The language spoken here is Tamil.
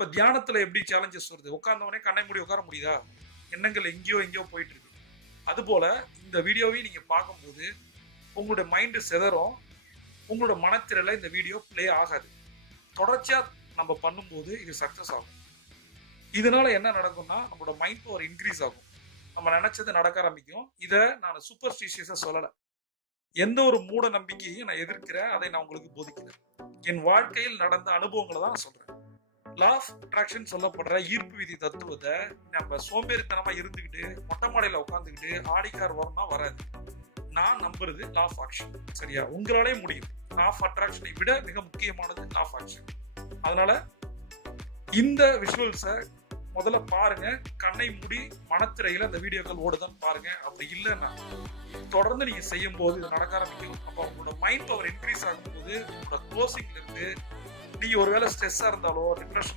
இப்ப தியானத்துல எப்படி சேலஞ்சஸ் வருது? உட்கார்ந்தவனே கண்ணை மூடி உட்கார முடியுதா? எண்ணங்கள் எங்கேயோ எங்கேயோ போயிட்டு இருக்கு. அதுபோல இந்த வீடியோவையும் நீங்க பார்க்கும்போது உங்களுடைய மைண்ட் சிதறும். உங்களோட மனத்திரையில இந்த வீடியோ பிளே ஆகாது. தொடர்ச்சியா நம்ம பண்ணும்போது இது சக்சஸ் ஆகும். இதனால என்ன நடக்கும்னா நம்மளோட மைண்ட் பவர் இன்க்ரீஸ் ஆகும். நம்ம நினைச்சது நடக்க ஆரம்பிக்கும். இதை நான் சூப்பர்ஸ்டிஷியஸா சொல்லல. எந்த ஒரு மூட நம்பிக்கையும் நான் எதிர்க்கிறேன். அதை நான் உங்களுக்கு போதிக்கிறேன். என் வாழ்க்கையில் நடந்த அனுபவங்களை தான் நான் சொல்றேன். லா ஆஃப் அட்ராக்ஷன் சொல்லப்படுற ஈர்ப்பு விதி தத்துவத்தை நம்ம சோம்பேறித்தனமா இருந்துகிட்டு மொட்டை மாடையில உட்காந்துக்கிட்டு ஆடிக்கார் வரும்னா வராது. நான் நம்புறது லா ஆஃப் ஆக்ஷன். சரியா? உங்களாலே முடியும். லா ஆஃப் அட்ராக்ஷனை விட மிக முக்கியமானது லா ஆஃப் ஆக்ஷன். அதனால இந்த விஷுவல்ஸை முதல்ல பாருங்க. கண்ணை மூடி மனத்திரையில அந்த வீடியோக்கள் ஓடுதான் பாருங்க. அப்படி இல்லைன்னா தொடர்ந்து நீங்க செய்யும் போது இது நடக்க ஆரம்பிக்கும். அப்போ உங்களோட மைண்ட் பவர் இன்க்ரீஸ் ஆகும்போது உங்களோட க்ளோசிங்ல இருந்து நீங்க ஒருவேளை ஸ்ட்ரெஸ்ஸா இருந்தாலோ டிப்ரெஷன்